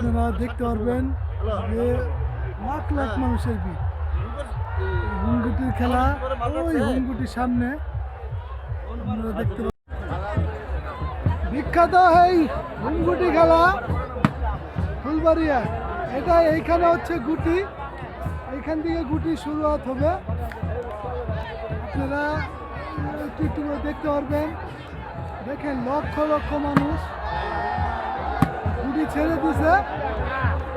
আপনারা দেখতে পারবেন যে লাখ লাখ মানুষের ভিড়। খেলা, ওই হুমগুটির সামনে আপনারা দেখতে পাচ্ছেন বিখ্যাত এই হুমগুটি খেলা ফুলবাড়িয়া। এটা এইখানে হচ্ছে গুটি। এইখান থেকে গুটি শুরুয়াত হবে। আপনারা একটু দেখতে পারবেন। দেখেন লক্ষ লক্ষ মানুষ। গুটি ছেড়ে দিছে।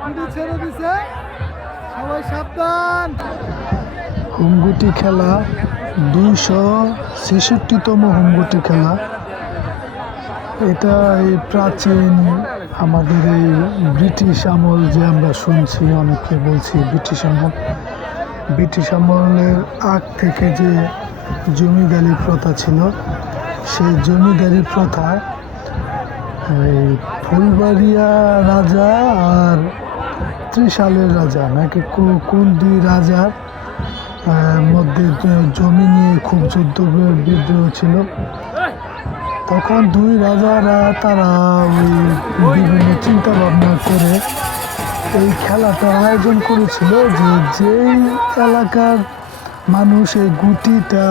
গুটি ছেড়ে দিছে। সবাই সাবধান। হুমগুটি খেলা, দুইশো ছেষট্টিতম হুমগুটি খেলা। এটা এই প্রাচীন আমাদের এই ব্রিটিশ আমল যে আমরা শুনছি অনেকে বলছি ব্রিটিশ আমল। ব্রিটিশ আমলের আগ থেকে যে জমিদারি প্রথা ছিল, সেই জমিদারি প্রথা এই ফুলবাড়িয়া রাজা আর ত্রিশালের রাজা, নাকি কোন দুই রাজার মধ্যে জমি নিয়ে খুব যুদ্ধ বিদ্রোহ ছিল? তখন দুই রাজারা তারা ওই বিভিন্ন চিন্তা ভাবনা করে এই খেলাটা আয়োজন করেছিল যে যেই এলাকার মানুষ এই গুটিটা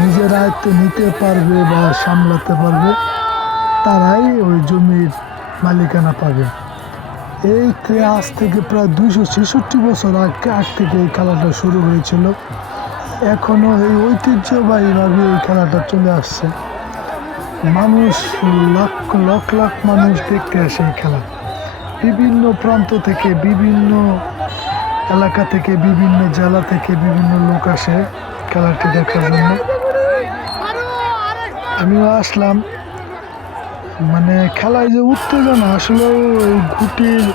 নিজের আয়ত্তে নিতে পারবে বা সামলাতে পারবে তারাই ওই জমির মালিকানা পাবে। এই আজ থেকে প্রায় দুইশো ছেষট্টি বছর আগে আগ থেকে এই খেলাটা শুরু হয়েছিল। এখনও এই ঐতিহ্যবাহীভাবে এই খেলাটা চলে আসছে। মানুষ লাখ লাখ লাখ মানুষ দেখতে আসে এই খেলা। বিভিন্ন প্রান্ত থেকে বিভিন্ন এলাকা থেকে, বিভিন্ন জেলা থেকে বিভিন্ন লোক আসে খেলাটি দেখার জন্য। আমিও আসলাম। মানে খেলায় যে উত্তেজনা, আসলে ওই গুটির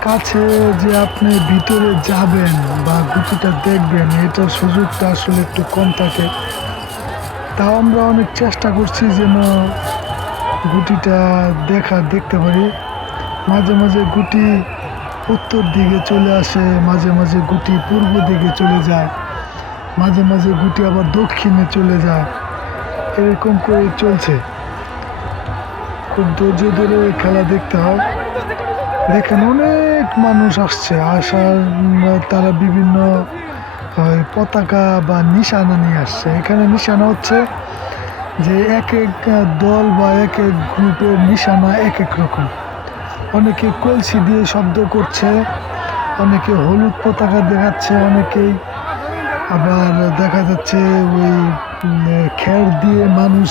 কাছে যে আপনি ভিতরে যাবেন বা গুটিটা দেখবেন, এটার সুযোগটা আসলে একটু কম থাকে। তাও আমরা অনেক চেষ্টা করছি যেন গুটিটা দেখা, দেখতে পারি। মাঝে মাঝে গুটি উত্তর দিকে চলে আসে, মাঝে মাঝে গুটি পূর্ব দিকে চলে যায়, মাঝে মাঝে গুটি আবার দক্ষিণে চলে যায়। এরকম করে চলছে। খুব ধৈর্য ধরে খেলা দেখতে হয়। দেখেন অনেক মানুষ আসছে, আসার তারা বিভিন্ন পতাকা বা নিশানা নিয়ে আসছে। এখানে নিশানা হচ্ছে যে এক এক দল বা এক এক গ্রুপের নিশানা এক এক রকম। অনেকে কলসি দিয়ে শব্দ করছে, অনেকে হলুদ পতাকা দেখাচ্ছে, অনেকেই আবার দেখা যাচ্ছে ওই খের দিয়ে মানুষ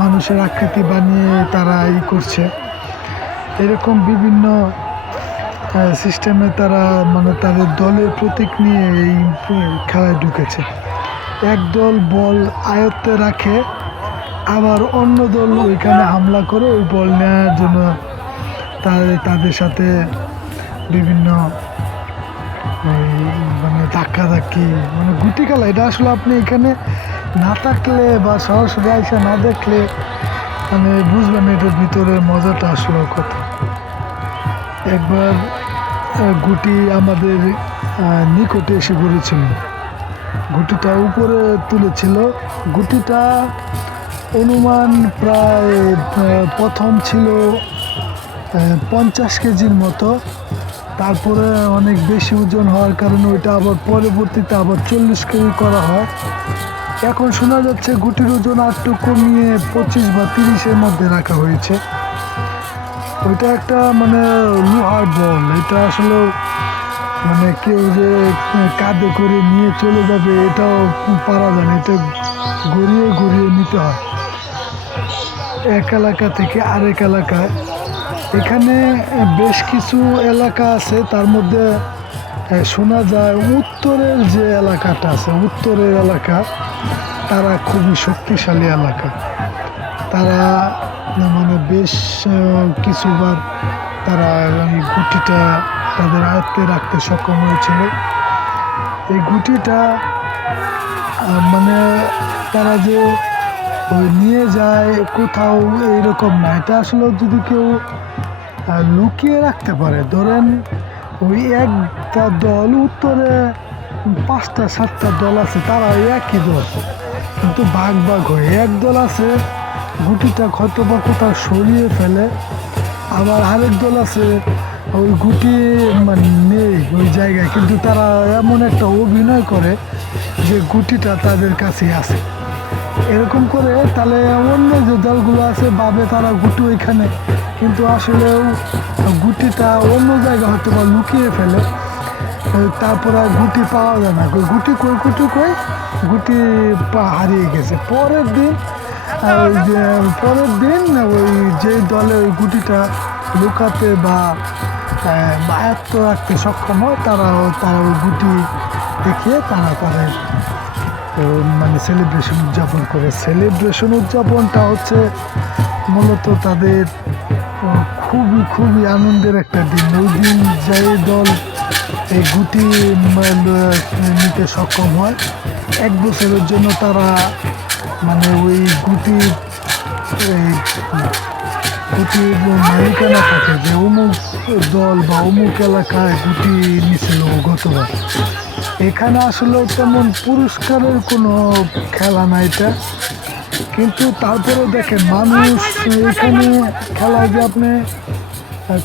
মানুষের আকৃতি বানিয়ে তারা ই করছে। এরকম বিভিন্ন সিস্টেমে তারা মানে তাদের দলের প্রতীক নিয়ে এই খেলায় ঢুকেছে। এক দল বল আয়ত্তে রাখে, আবার অন্য দল ওইখানে হামলা করে ওই বল নেওয়ার জন্য তাদের তাদের সাথে বিভিন্ন মানে ধাক্কাধাক্কি মানে গুটি খেলা এটা আসলে আপনি এখানে না থাকলে বা সরাসরি আইসা না দেখলে মানে বুঝবেন এটার ভিতরে মজাটা আসলে কত। একবার গুটি আমাদের নিকটে এসে পড়েছিল গুটিটা উপরে তুলেছিল। গুটিটা অনুমান প্রায় প্রথম ছিল পঞ্চাশ কেজির মতো। তারপরে অনেক বেশি ওজন হওয়ার কারণে ওইটা আবার পরবর্তীতে আবার চল্লিশ কেজি করা হয়। এখন শোনা যাচ্ছে গুটির ওজন একটু কমিয়ে পঁচিশ বা তিরিশের মধ্যে রাখা হয়েছে। ওইটা একটা মানে লোহার বল, এটা আসলে মানে কেউ যে কাঁধে করে নিয়ে চলে যাবে, এটাও পারা যায় না, এটা গড়িয়ে গড়িয়ে নিতে হয়। এক এলাকা থেকে আরেক এলাকায়। এখানে বেশ কিছু এলাকা আছে, তার মধ্যে শোনা যায় উত্তরের যে এলাকাটা আছে, উত্তরের এলাকা, তারা খুবই শক্তিশালী এলাকা। তারা মানে বেশ কিছুবার তারা এই গুটিটা তাদের আয়ত্তে রাখতে সক্ষম হয়েছিল। এই গুটিটা মানে তারা যে নিয়ে যায় কোথাও এইরকম না। এটা আসলে যদি কেউ লুকিয়ে রাখতে পারে, ধরেন ওই একটা দল, উত্তরে পাঁচটা, সাতটা দল আছে তারা ওই একই দল। কিন্তু ভাগ ভাগ হয়ে এক দল আছে, গুটিটা হয়তো বা কোথাও সরিয়ে ফেলে। আবার আরেক দল আছে, ওই গুটি মানে নেই ওই জায়গায়। কিন্তু তারা এমন একটা অভিনয় করে যে গুটিটা তাদের কাছে আছে। এরকম করে তাহলে অন্য যে দলগুলো আছে ভাবে তারা গুটি ওইখানে কিন্তু আসলেও গুটিটা অন্য জায়গায় হয়তো বা লুকিয়ে ফেলে তারপর আর গুটি পাওয়া যায় না। গুটি কই গুটি কই গুটি হারিয়ে গেছে। পরের দিন পরের দিন ওই যে দলে ওই গুটিটা লুকাতে বা আয়ত্ত রাখতে সক্ষম হয়, তারা তারা ওই গুটি দেখিয়ে তারা তাদের মানে সেলিব্রেশন উদযাপন করে। সেলিব্রেশন উদযাপনটা হচ্ছে মূলত তাদের খুবই খুবই আনন্দের একটা দিন। ওই দিন যে দল এই গুটি নিতে সক্ষম হয়। এক বছরের জন্য তারা মানে ওই গুটি গুটির মালিকানা থাকে যে অমুক দল বা অমুক এলাকায় গুটি নিছিল গতবার। এখানে আসলে তেমন পুরস্কারের কোনো খেলা না এটা। কিন্তু তারপরে দেখেন, মানুষ, এখানে খেলায় যে আপনি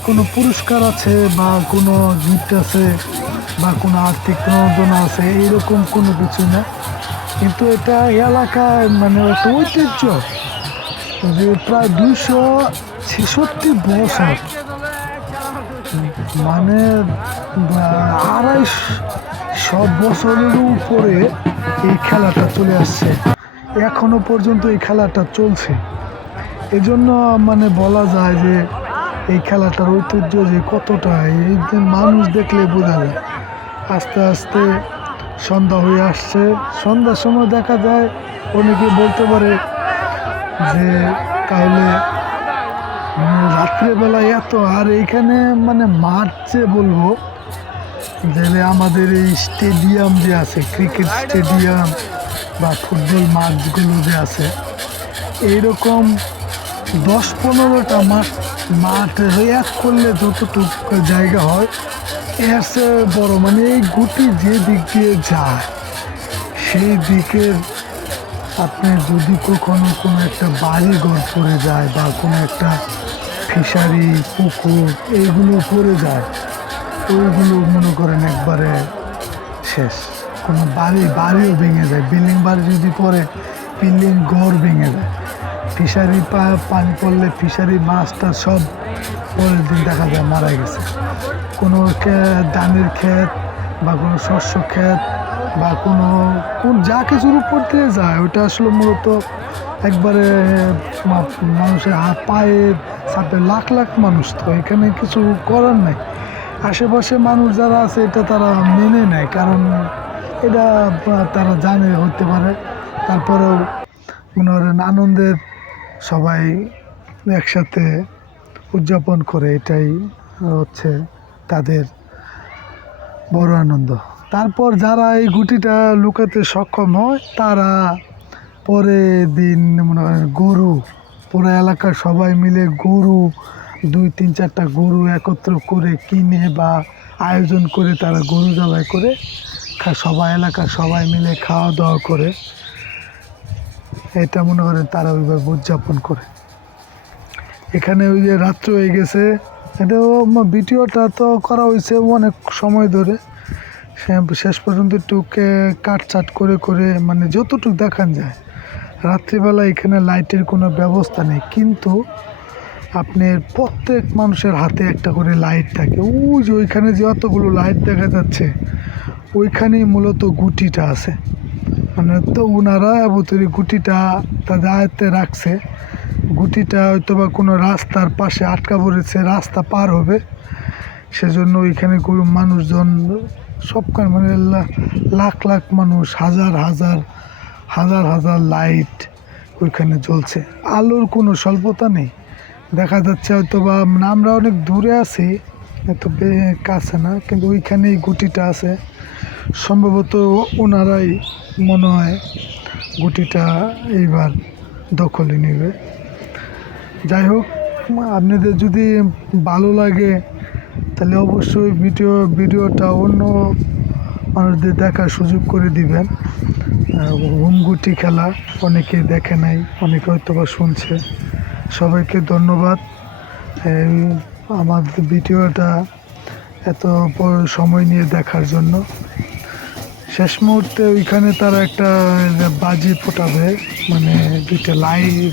কোনো পুরস্কার আছে বা কোনো গিফট আছে বা কোনো আর্থিক প্রণোদনা আছে, এইরকম কোনো কিছু না। কিন্তু এটা এলাকায় মানে একটা ঐতিহ্য যে প্রায় দুইশো ছেষট্টি বছর মানে আড়াইশ সব বছরের উপরে এই খেলাটা চলে আসছে। এখনও পর্যন্ত এই খেলাটা চলছে। এজন্য মানে বলা যায় যে এই খেলাটার ঐতিহ্য যে কতটা, এই মানুষ দেখলে বোঝা যায়। আস্তে আস্তে সন্ধ্যা হয়ে আসছে। সন্ধ্যার সময় দেখা যায়, অনেকে বলতে পারে যে তাহলে রাত্রেবেলায় এত, আর এইখানে মানে মাঠ যে বলব, যে আমাদের এই স্টেডিয়াম যে আছে, ক্রিকেট স্টেডিয়াম বা ফুটবল মাঠগুলো যে আছে, এইরকম দশ পনেরোটা মাঠ মাঠ এক করলে যতটুকু জায়গা হয়, এর বড় মানে এই গুটি যে দিক দিয়ে যায় সেই দিকের আপনি যদি কখনো কোনো একটা বাড়ি ঘর পড়ে যায় বা কোনো একটা ফিশারি, পুকুর এইগুলো পড়ে যায়, ওইগুলো মনে করেন একবারে শেষ। কোনো বাড়ি বাড়িও ভেঙে যায়। বিল্ডিং বাড়ি যদি পড়ে, বিল্ডিং ঘর ভেঙে যায়। ফিশারি পানি পড়লে ফিশারি মাছটা সব পরের দিন দেখা যায় মারা গেছে। কোনো ধানের ক্ষেত বা কোনো শস্য ক্ষেত বা কোনো, কোন যা কিছুর উপর দিয়ে যায়, ওটা আসলে মূলত একবারে মানুষের হাত পায়ের সাথে লাখ লাখ মানুষ তো, এখানে কিছু করার নাই। আশেপাশে মানুষ যারা আছে, এটা তারা মেনে নেয়। কারণ এটা তারা জানে হতে পারে। তারপরেও মনে করেন আনন্দের সবাই একসাথে উদযাপন করে, এটাই হচ্ছে তাদের বড় আনন্দ। তারপর যারা এই গুটিটা লুকাতে সক্ষম হয়, তারা পরে দিন মনে করেন গরু, পুরো এলাকার সবাই মিলে গরু, দুই, তিন, চারটা গরু একত্র করে কিনে বা আয়োজন করে তারা গরু জবাই করে সবাই এলাকার সবাই মিলে খাওয়া দাওয়া করে এটা মনে করেন তারা ওইভাবে উদযাপন করে। এখানে ওই যে রাত্র হয়ে গেছে এটাও ম- ভিডিওটা তো করা হয়েছে অনেক সময় ধরে। শেষ পর্যন্ত একটু কে- কাটছাট করে করে মানে যতটুকু দেখান যায়। রাত্রিবেলা এখানে লাইটের কোনো ব্যবস্থা নেই, কিন্তু আপনার প্রত্যেক মানুষের হাতে একটা করে লাইট থাকে। ওই যে ওইখানে যে অতগুলো লাইট দেখা যাচ্ছে ওইখানেই মূলত গুটিটা আছে। মানে তো ওনারা এবতরি গুটিটা তাদের আয়ত্তে রাখছে। গুটিটা হয়তো বা কোনো রাস্তার পাশে আটকা পড়েছে, রাস্তা পার হবে। সেজন্য ওইখানে কোনো মানুষজন সবখানে মানে লাখ লাখ মানুষ, হাজার হাজার হাজার হাজার লাইট ওইখানে জ্বলছে। আলোর কোনো স্বল্পতা নেই। দেখা যাচ্ছে হয়তো বা মানে আমরা অনেক দূরে আছি, এত কাছে না, কিন্তু ওইখানেই গুটিটা আছে। সম্ভবত ওনারাই মনে হয় গুটিটা এইবার দখলে নেবে। যাই হোক, আপনাদের যদি ভালো লাগে, তাহলে অবশ্যই ভিডিও, ভিডিওটা অন্য মানুষদের দেখার সুযোগ করে দিবেন। হুমগুটি খেলা অনেকে দেখে নাই, অনেকে হয়তো বা শুনছে। সবাইকে ধন্যবাদ। আমার ভিডিওটা এত সময় নিয়ে দেখার জন্য। শেষ মুহূর্তে ওইখানে তারা একটা বাজি ফোটাবে মানে দুইটা লাইভ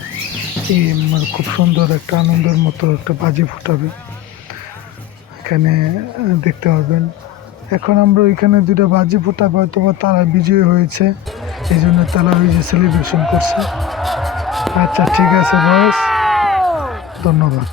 মানে খুব সুন্দর একটা আনন্দের মতো একটা বাজি ফোটাবে। এখানে দেখতে পাবেন এখন আমরা ওইখানে দুটো বাজি ফোটাবো হয়তো তারা বিজয়ী হয়েছে। এই জন্য তারা ওই যে সেলিব্রেশন করছে। আচ্ছা ঠিক আছে বয়স ধন্যবাদ।